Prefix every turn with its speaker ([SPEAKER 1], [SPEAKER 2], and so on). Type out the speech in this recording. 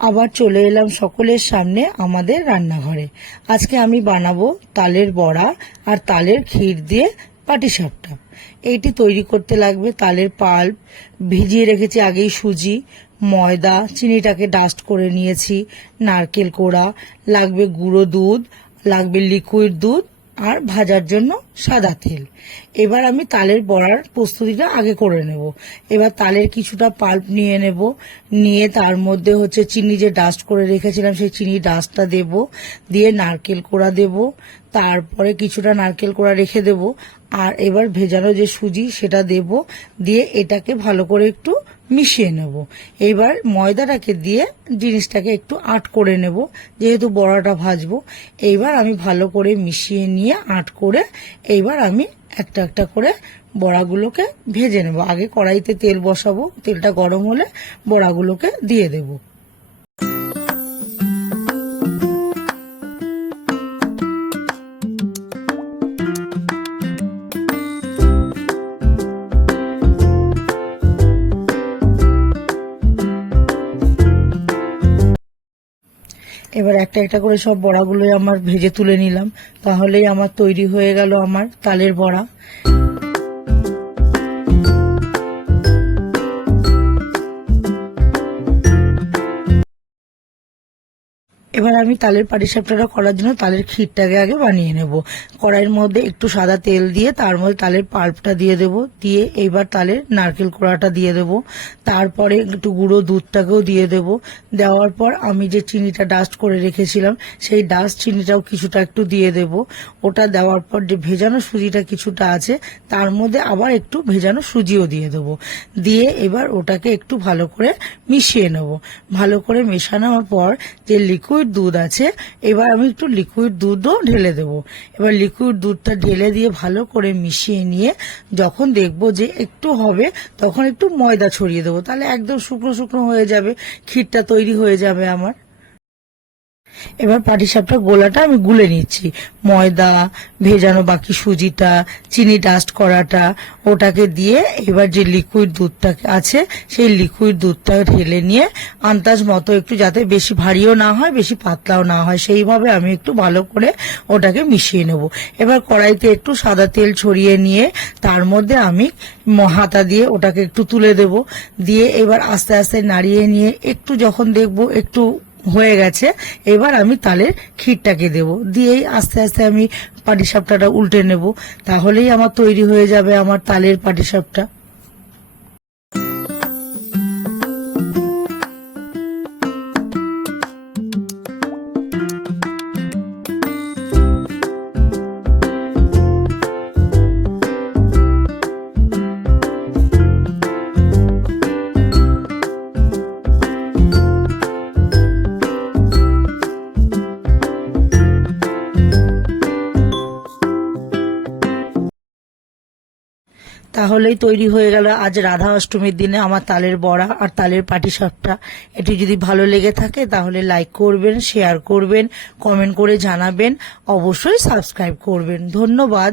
[SPEAKER 1] আবার চলে এলাম সকলের সামনে আমাদের রান্নাঘরে। আজকে আমি বানাবো তালের বড়া আর তালের ক্ষীর দিয়ে পাটিসাপটা। এইটি তৈরি করতে লাগবে তালের পাল্প। ভিজিয়ে রেখেছি আগেই সুজি, ময়দা, চিনিটাকে ডাস্ট করে নিয়েছি, নারকেল কোড়া, লাগবে গুঁড়ো দুধ, লাগবে লিকুইড দুধ আর ভাজার জন্য সাদা তেল। এবার আমি তালের বড়ার প্রস্তুতিটা আগে করে নেব। এবার তালের কিছুটা পাল্প নিয়ে নেব। নিয়ে তার মধ্যে হচ্ছে চিনি যে ডাস্ট করে রেখেছিলাম, সেই চিনি ডাস্টটা দেব। দিয়ে নারকেল কোড়া দেব। তারপরে কিছুটা নারকেল কোড়া রেখে দেব। আর এবার ভেজানো যে সুজি, সেটা দেব। দিয়ে এটাকে ভালো করে একটু মিশিয়ে নেব। এইবার ময়দাটাকে দিয়ে জিনিসটাকে একটু আট করে নেব, যেহেতু বড়াটা ভাজবো। এইবার আমি ভালো করে মিশিয়ে নিয়ে আট করে এইবার আমি একটা একটা করে বড়াগুলোকে ভেজে নেব। আগে কড়াইতে তেল বসাবো, তেলটা গরম হলে বড়াগুলোকে দিয়ে দেবো। এবার একটা একটা করে সব বড়াগুলোই আমার ভেজে তুলে নিলাম। তাহলেই আমার তৈরি হয়ে গেল আমার তালের বড়া। এবার আমি তালের পাটিসাপটাটা করার জন্য তালের ক্ষীরটাকে আগে বানিয়ে নেব। কড়াইয়ের মধ্যে একটু সাদা তেল দিয়ে তার মধ্যে তালের পাল্পটা দিয়ে দেব। দিয়ে এইবার তালের নারকেল কোড়াটা দিয়ে দেব। তারপরে একটু গুঁড়ো দুধটাকেও দিয়ে দেব। দেওয়ার পর আমি যে চিনিটা ডাস্ট করে রেখেছিলাম, সেই ডাস্ট চিনিটাও কিছুটা একটু দিয়ে দেব। ওটা দেওয়ার পর যে ভেজানো সুজিটা কিছুটা আছে, তার মধ্যে আবার একটু ভেজানো সুজিও দিয়ে দেব। দিয়ে এবার ওটাকে একটু ভালো করে মিশিয়ে নেব। ভালো করে মেশানোর পর যে লিকুইড দুধ আছে, এবার আমি একটু লিকুইড দুধও ঢেলে দেব। এবার লিকুইড দুধটা ঢেলে দিয়ে ভালো করে মিশিয়ে নিয়ে যখন দেখব যে একটু হবে, তখন একটু ময়দা ছড়িয়ে দেবো। তাহলে একদম শুকনো শুকনো হয়ে যাবে, ক্ষীরটা তৈরি হয়ে যাবে আমার। এবার পাটিসাপটা গোলাটা আমি গুলে নিচ্ছি। ময়দা, ভেজানো বাকি সুজিটা, চিনি ডাস্ট করাটা, ওটাকে দিয়ে এবার যে লিকুইড দুধটা আছে, সেই লিকুইড দুধটা ঢেলে নিয়ে আন্দাজ মতো একটু যাতে বেশি ভারীও না হয়, বেশি পাতলাও না হয়, সেইভাবে আমি একটু ভালো করে ওটাকে মিশিয়ে নেব। এবার কড়াইতে একটু সাদা তেল ছড়িয়ে নিয়ে তার মধ্যে আমি হাতা দিয়ে ওটাকে একটু তুলে দেব। দিয়ে এবার আস্তে আস্তে নাড়িয়ে নিয়ে একটু যখন দেখব একটু হয়ে গেছে, এবার আমি তালের ক্ষীরটাকে দেব। দিয়েই আস্তে আস্তে আমি পাটিসাপটাটা উল্টে নেব, তাহলেই আমার তৈরি হয়ে যাবে আমার তালের পাটিসাপটা। তাহলেই তৈরি হয়ে গেল। আজ রাধা অষ্টমীর দিনে আমার তালের বড়া আর তালের পাটিসাপটা। এটি যদি ভালো লেগে থাকে তাহলে লাইক করবেন শেয়ার করবেন কমেন্ট করে জানাবেন। অবশ্যই সাবস্ক্রাইব করবেন। ধন্যবাদ।